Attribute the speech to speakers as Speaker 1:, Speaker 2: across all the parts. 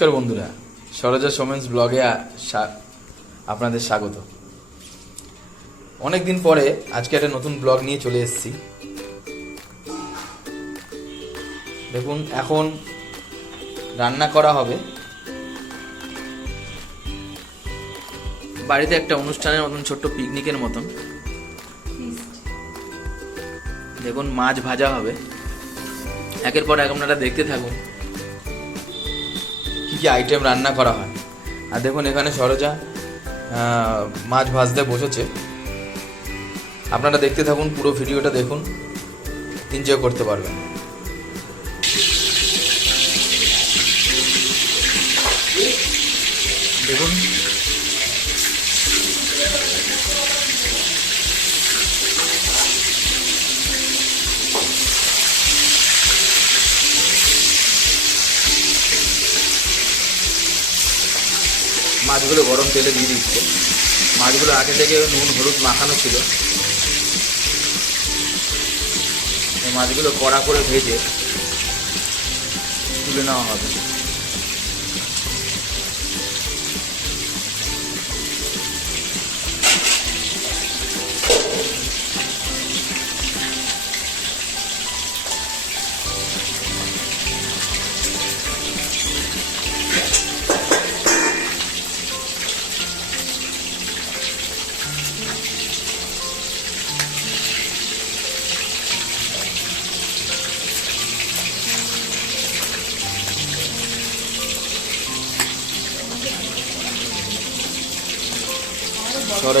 Speaker 1: নমস্কার বন্ধুরা সরোজা সোমেন্স ব্লগে আপনাদের স্বাগত। অনেক দিন পরে আজকে একটা নতুন ব্লগ নিয়ে চলে এসেছি। দেখুন, এখন রান্না করা হবে। বাড়িতে একটা অনুষ্ঠানের মতন, ছোট্ট পিকনিকের মতন। দেখুন, মাছ ভাজা হবে। একের পর এক আপনারা দেখতে থাকুন। কি আইটেম রান্না করা হয়? আর দেখুন, এখানে সরোজা মাছ ভাজতে বসেছে। আপনারা দেখতে থাকুন, পুরো ভিডিওটা দেখুন। এনজয় করতে পারবেন। দেখুন। মাছগুলো গরম তেলে দিয়ে দিচ্ছে। মাছগুলো আগে থেকে নুন, হলুদ মাখানো ছিল। মাছগুলো কড়া করে ভেজে তুলে নেওয়া হবে।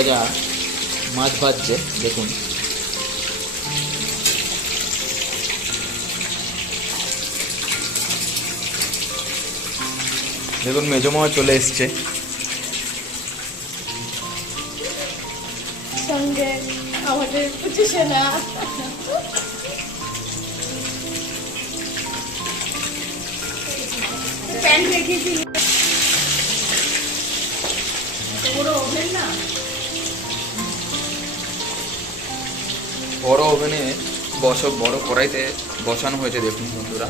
Speaker 1: সরজা মাছ ভাজছে দেখুন। দেখুন মেজমা চলে এসছে।
Speaker 2: সঙ্গে আমাদের কুচি সেনা প্যান্ট রেখেছি
Speaker 1: বড় ওভেনে বস, বড় কড়াইতে বসানো হয়েছে, দেখুন বন্ধুরা।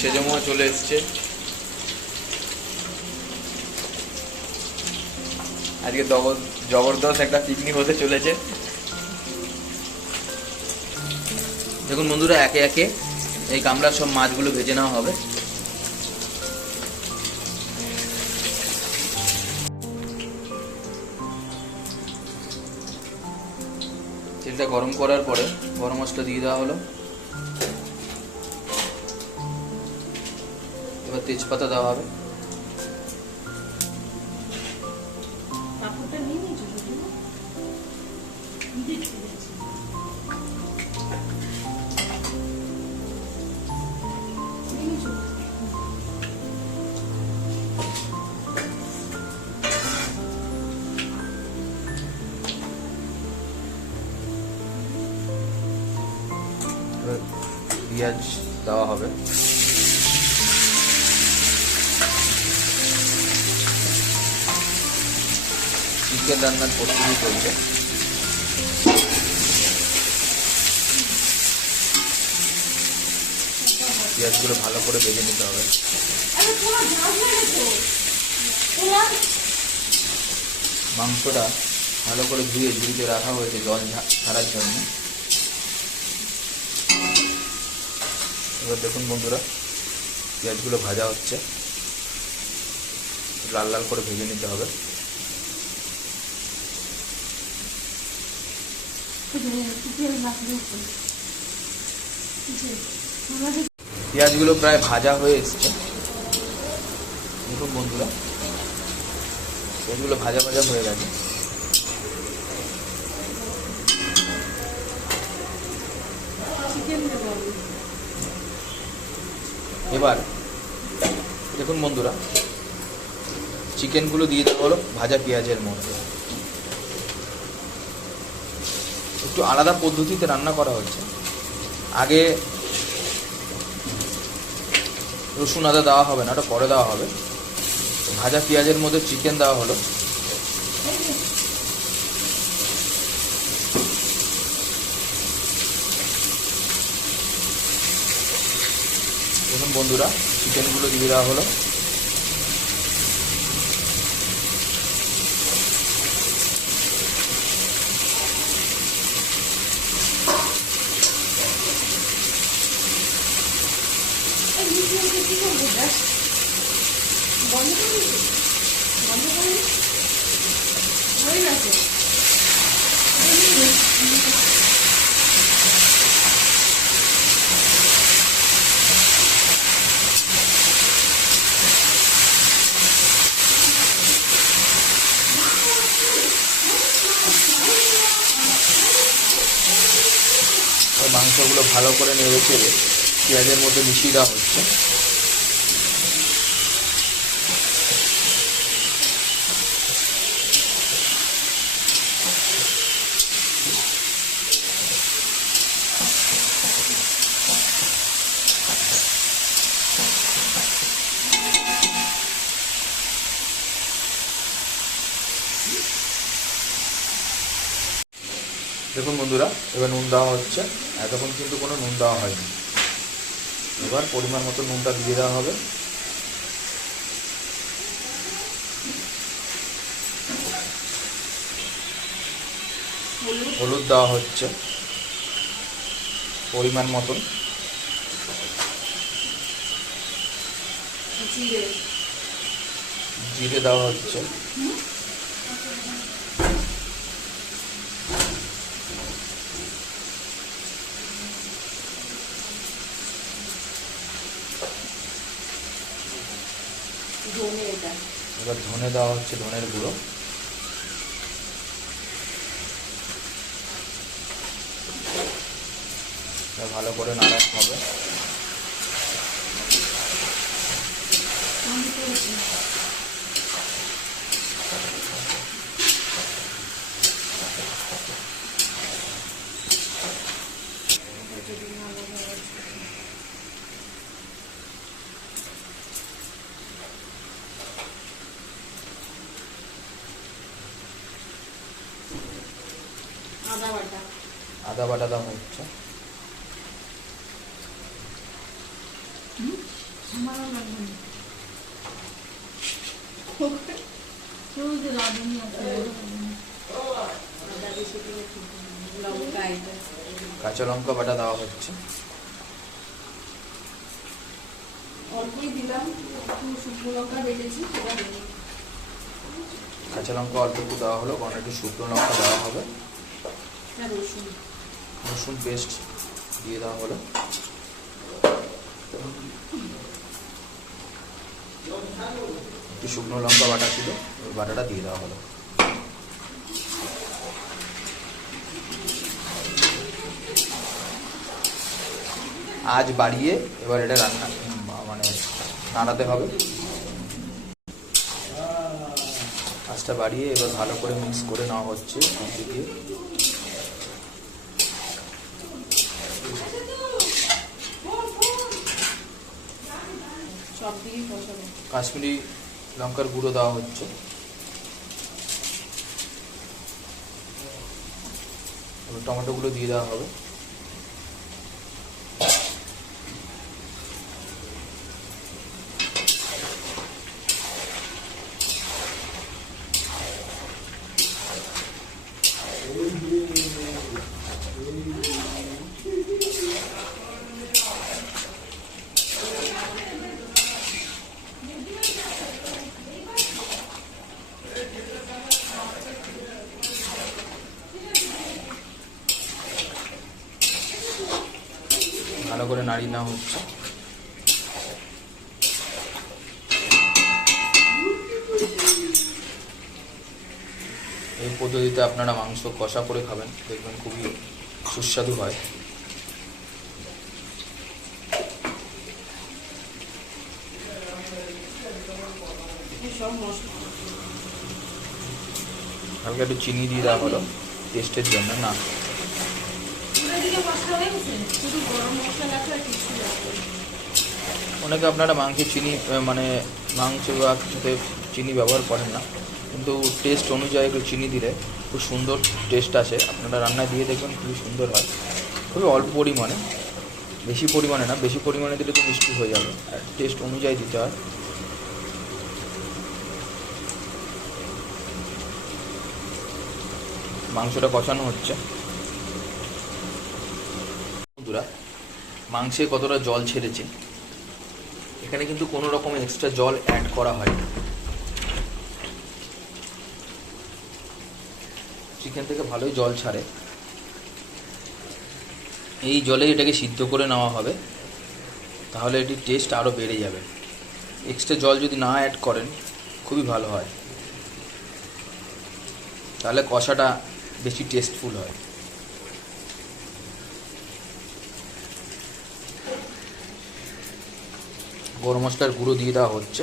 Speaker 1: সেজমা চলে এসছে। আজকে জবর- জবরদস্ত একটা পিকনিক হতে চলেছে। দেখুন বন্ধুরা, একে একে এই গামলার সব মাছগুলো ভেজে নেওয়া হবে। গরম করার পরে গরম মশলা দিয়ে দেওয়া হলো। এবার তেজপাতা দেওয়া হবে। চিকেন রান্নার প্রস্তুতি চলছে। পেঁয়াজগুলো ভালো করে ভেজে নিতে হবে। মাংসটা ভালো করে ধুয়ে ঝুড়িতে রাখা হয়েছে জল ছাড়ার জন্য। এবার দেখুন বন্ধুরা পেঁয়াজগুলো ভাজা হচ্ছে। লাল লাল করে ভেজে নিতে হবে। পেঁয়াজগুলো প্রায় ভাজা হয়ে এসছে। দেখুন বন্ধুরা, পেঁয়াজগুলো ভাজা ভাজা হয়ে গেছে। এবার, দেখুন বন্ধুরা, চিকেনগুলো দিয়ে দেওয়া হলো ভাজা পেঁয়াজের মধ্যে। একটু আলাদা পদ্ধতিতে রান্না করা হচ্ছে আগে রসুন আদা দেওয়া হবে না, ওটা পরে দেওয়া হবে। ভাজা পেঁয়াজের মধ্যে চিকেন দেওয়া হলো। বন্ধুরা, চিকেনগুলো দিয়ে দেওয়া হলো। ভালো করে নেড়ে চেড়ে পেঁয়াজের মধ্যে মিশিয়ে দেওয়া হচ্ছে। দেখুন বন্ধুরা, এবার নুন দেওয়া হচ্ছে। এতক্ষণ কিন্তু কোনো নুন দেওয়া হয়নি। এবার পরিমাণ মতো নুনটা দিয়ে দেওয়া হবে।
Speaker 2: হলুদ
Speaker 1: দেওয়া হচ্ছে। পরিমাণ মতন
Speaker 2: জিরে।
Speaker 1: দেওয়া হচ্ছে
Speaker 2: ধনে এটা
Speaker 1: এবার ধনে দেওয়া হচ্ছে ধনের গুঁড়ো। ভালো করে নাড়াতে হবে
Speaker 2: বন্ধ করেছি আদা বাটা
Speaker 1: আদা বাটা দেওয়া হচ্ছে
Speaker 2: আমারও লাগবে না কেউ যে রাঁধুনি আছে আদা বেশি দিলে ঠিক লঙ্কা এটা
Speaker 1: কাঁচা লঙ্কা বাটা দেওয়া হচ্ছে। কাঁচা লঙ্কা অল্প একটু দেওয়া হলো, কারণ একটু শুকনো লঙ্কা দেওয়া হবে।
Speaker 2: রসুন
Speaker 1: রসুন পেস্ট দিয়ে দেওয়া হলো। একটু শুকনো লঙ্কা বাটা ছিল, ওই বাটাটা দিয়ে দেওয়া হলো। আজ বাড়িয়ে এবার এটা রান্না মানে নাড়াতে হবে। আঁচটা বাড়িয়ে এবার ভালো করে মিক্স করে নেওয়া হচ্ছে। দিয়ে কাশ্মীরি লঙ্কার গুঁড়ো দেওয়া হচ্ছে। টমেটোগুলো দিয়ে দেওয়া হবে ভালো করে নাড়িয়ে নেওয়া হচ্ছে এই পদ্ধতিতে আপনারা মাংস কষা করে খাবেন, দেখবেন খুবই সুস্বাদু হয় হালকা একটু চিনি দিয়ে দেওয়া হলো টেস্টের জন্য, না। অনেকে আপনারা মাংসে চিনি মানে মাংস বা কিছুতে চিনি ব্যবহার করেন না কিন্তু টেস্ট অনুযায়ী একটু চিনি দিলে খুব সুন্দর টেস্ট আসে। আপনারা রান্নায় দিয়ে দেখবেন খুবই সুন্দর হয়। খুবই অল্প পরিমাণে, বেশি পরিমাণে না, বেশি পরিমাণে দিলে তো মিষ্টি হয়ে যাবে। আর টেস্ট অনুযায়ী দিতে হয়। মাংসটা কষানো হচ্ছে। বন্ধুরা, মাংসে কতটা জল ছেড়েছে? এখানে কিন্তু কোনো রকম এক্সট্রা জল অ্যাড করা হয় চিকেন থেকে ভালোই জল ছাড়ে। এই জলে এটাকে সিদ্ধ করে নেওয়া হবে, তাহলে এটির টেস্ট আরও বেড়ে যাবে। এক্সট্রা জল যদি না অ্যাড করেন, খুবই ভালো হয়। তাহলে কষাটা বেশি টেস্টফুল হয়। গরম মশলার গুঁড়ো দিয়ে দেওয়া হচ্ছে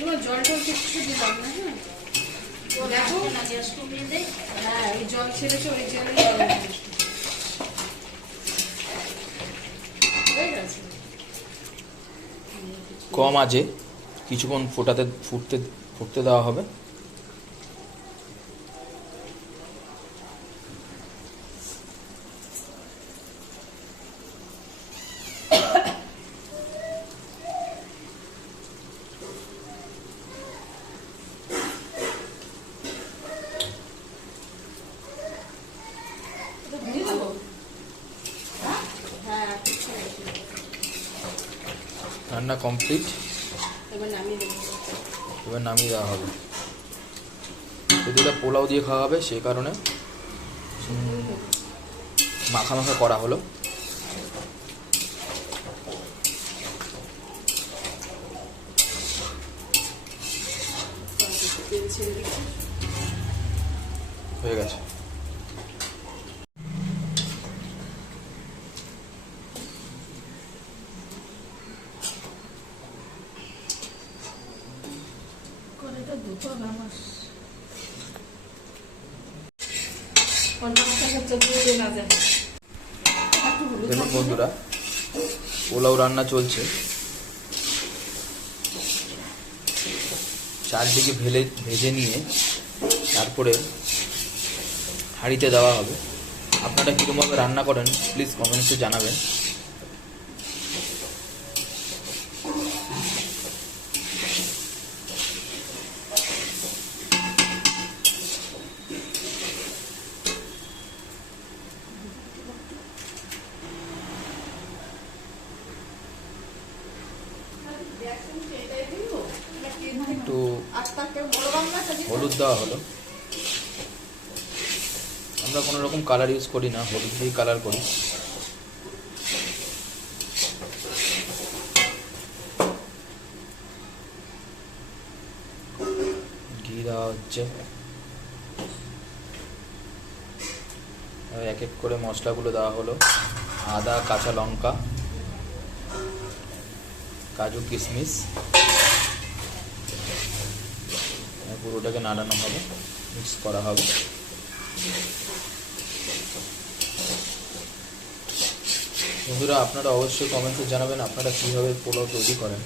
Speaker 2: এবার জল টল কিছু দিলাম না হ্যাঁ দেখো হ্যাঁ
Speaker 1: কম আজে কিছুক্ষণ ফোটাতে ফুটতে ফুটতে দেওয়া হবে। রান্না কমপ্লিট
Speaker 2: এবার নামিয়ে
Speaker 1: দেওয়া হবে। যদি এটা পোলাও দিয়ে খাওয়া হবে সেই কারণে মাখা মাখা করা হলো। হয়ে গেছে
Speaker 2: কড়াইটা দুটো আমার পঞ্চাশ টাকা চোদ্দ না যায় একটু হলুদ
Speaker 1: দেখুন
Speaker 2: মাখিয়ে
Speaker 1: বন্ধুরা পোলাও রান্না চলছে। চারদিকে ভেলে, ভেজে নিয়ে তারপরে হাঁড়িতে দেওয়া হবে। আপনারা কীরকমভাবে রান্না করেন প্লিজ কমেন্টসে জানাবেন একটু হলুদ দেওয়া হলো আমরা কোনো রকম কালার ইউজ করি না, হলুদ দিয়েই কালার করি। ঘি দেওয়া হচ্ছে। এক এক করে মশলাগুলো দেওয়া হলো। আদা, কাঁচা লঙ্কা, কাজু কিশমিশ। পুরোটাকে নাড়ানো হবে মিক্স করা হবে। বন্ধুরা আপনারা অবশ্যই কমেন্টে জানাবেন আপনারা কীভাবে পোলাও তৈরি করেন।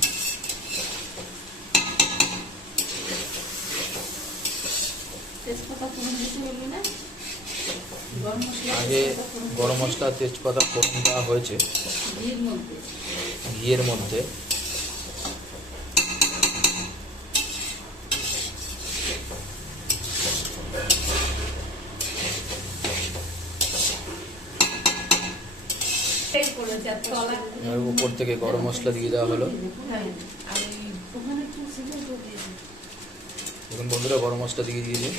Speaker 1: আগে গরম মশলা তেজপাতা ফোড়ন দেওয়া হয়েছে। ঘিয়ের মধ্যে
Speaker 2: তেল করেছে আর
Speaker 1: আর উপর থেকে গরম মশলা দিয়ে দেওয়া হলো। দেখুন বন্ধুরা, গরম মশলা দিয়ে দিয়েছে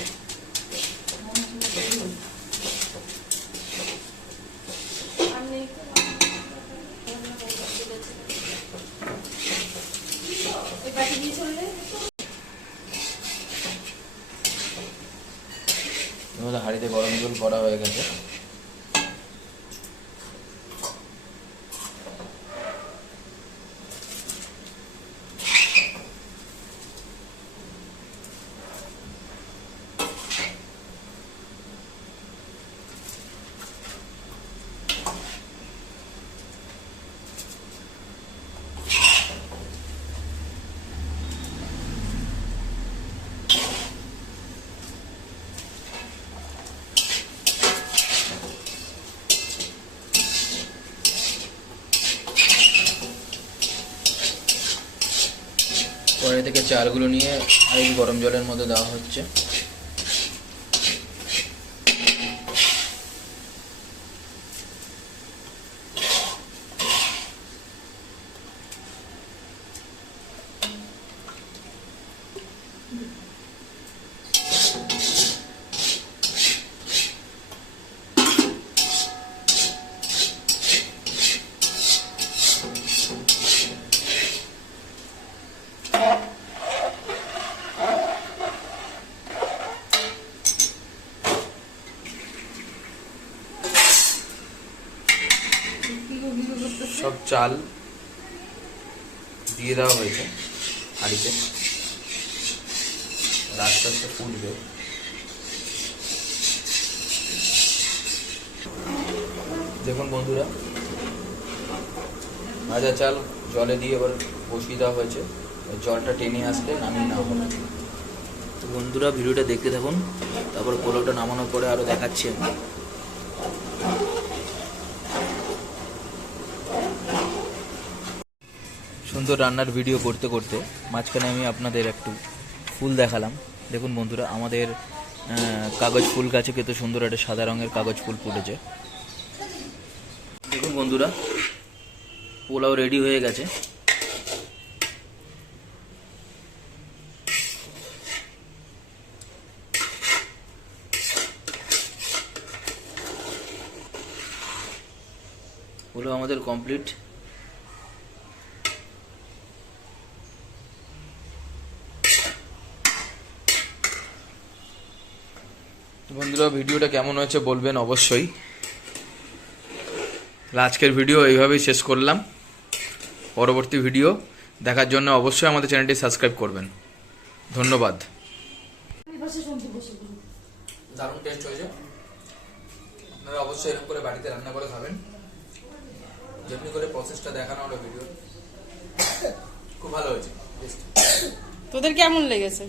Speaker 1: হাঁড়িতে গরম জল করা হয়ে গেছে থেকে চালগুলো নিয়ে আর গরম জলের মধ্যে দেওয়া হচ্ছে। সব চাল দিয়ে দেওয়া হয়েছে হাঁড়িতে। আস্তে আস্তে ফুটবে দেখুন বন্ধুরা, ভাজা চাল জলে দিয়ে এবার বসিয়ে দেওয়া হয়েছে। জলটা টেনে আসলে নামিয়ে নেওয়া হবে। তো বন্ধুরা, ভিডিওটা দেখতে থাকুন, তারপর পোলাওটা নামানোর পরে আরও দেখাচ্ছি আমি। সুন্দর রান্নার ভিডিও করতে করতে মাঝখানে আমি আপনাদের একটু ফুল দেখালাম। দেখুন বন্ধুরা, আমাদের কাগজ ফুল গাছে কত সুন্দর একটা সাদা রঙের কাগজ ফুল ফুটেছে। দেখুন বন্ধুরা, পোলাও রেডি হয়ে গেছে। পোলাও আমাদের কমপ্লিট বন্ধুরা ভিডিওটা কেমন হয়েছে বলবেন অবশ্যই। আজকের ভিডিও এইভাবেই শেষ করলাম। পরবর্তী ভিডিও দেখার জন্য অবশ্যই আমাদের চ্যানেলটি সাবস্ক্রাইব করবেন। ধন্যবাদ। দারুণ টেস্ট হয়েছে। আপনারা অবশ্যই এরকম করে বাড়িতে রান্না করে খাবেন। যেমনি করে প্রসেসটা দেখানো হলো ভিডিও খুব ভালো হয়েছে
Speaker 2: তোদের কেমন লেগেছে.